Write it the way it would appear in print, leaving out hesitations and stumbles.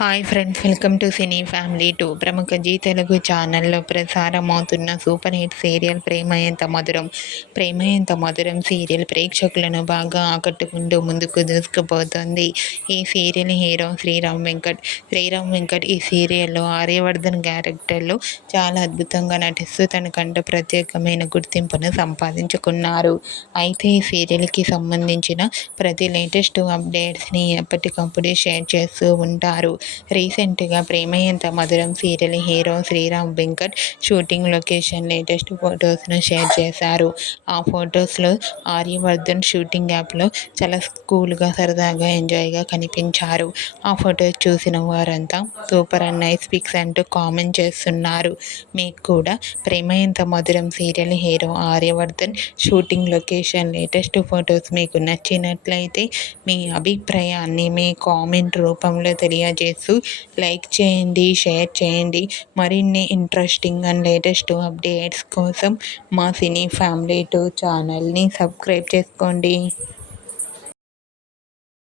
Hi friends, welcome to cine family 2. ప్రముఖ G Telugu ఛానల్లో ప్రసారమవుతున్న super hit serial ప్రేమ ఎంత మధురం. ప్రేమ ఎంత మధురం సీరియల్ ప్రేక్షకులను బాగా ఆకట్టుకుంటూ ముందుకు దూసుకుపోతుంది. ఈ సీరియల్ హీరో శ్రీరామ్ వెంకట్. శ్రీరామ్ వెంకట్ ఈ సీరియల్లో ఆర్యవర్ధన్ క్యారెక్టర్లో చాలా అద్భుతంగా నటిస్తూ తనకంటూ ప్రత్యేకమైన గుర్తింపును సంపాదించుకున్నారు. అయితే ఈ సీరియల్కి సంబంధించిన ప్రతి లేటెస్ట్ అప్డేట్స్ని ఎప్పటికప్పుడు షేర్ చేస్తూ ఉంటారు. రీసెంట్గా ప్రేమ ఎంత మధురం serial hero Sriram Venkat shooting location latest ఫొటోస్ను షేర్ చేశారు. ఆ ఫొటోస్లో ఆర్యవర్ధన్ షూటింగ్ యాప్లో చాలా కూల్గా సరదాగా ఎంజాయ్గా కనిపించారు. ఆ ఫొటోస్ చూసిన వారంతా సూపర్ అండ్ నైస్ పిక్స్ అంటూ కామెంట్ చేస్తున్నారు. మీకు కూడా ప్రేమ ఎంత మధురం serial hero Aryavardhan shooting location latest photos మీకు నచ్చినట్లయితే మీ అభిప్రాయాన్ని మీ కామెంట్ రూపంలో తెలియజేస్తూ లైక్ చేయండి, షేర్ చేయండి. మరిన్ని ఇంట్రెస్టింగ్ అండ్ లేటెస్ట్ అప్డేట్స్ కోసం మా సినీ ఫ్యామిలీ 2 ఛానల్ని సబ్స్క్రైబ్ చేసుకోండి.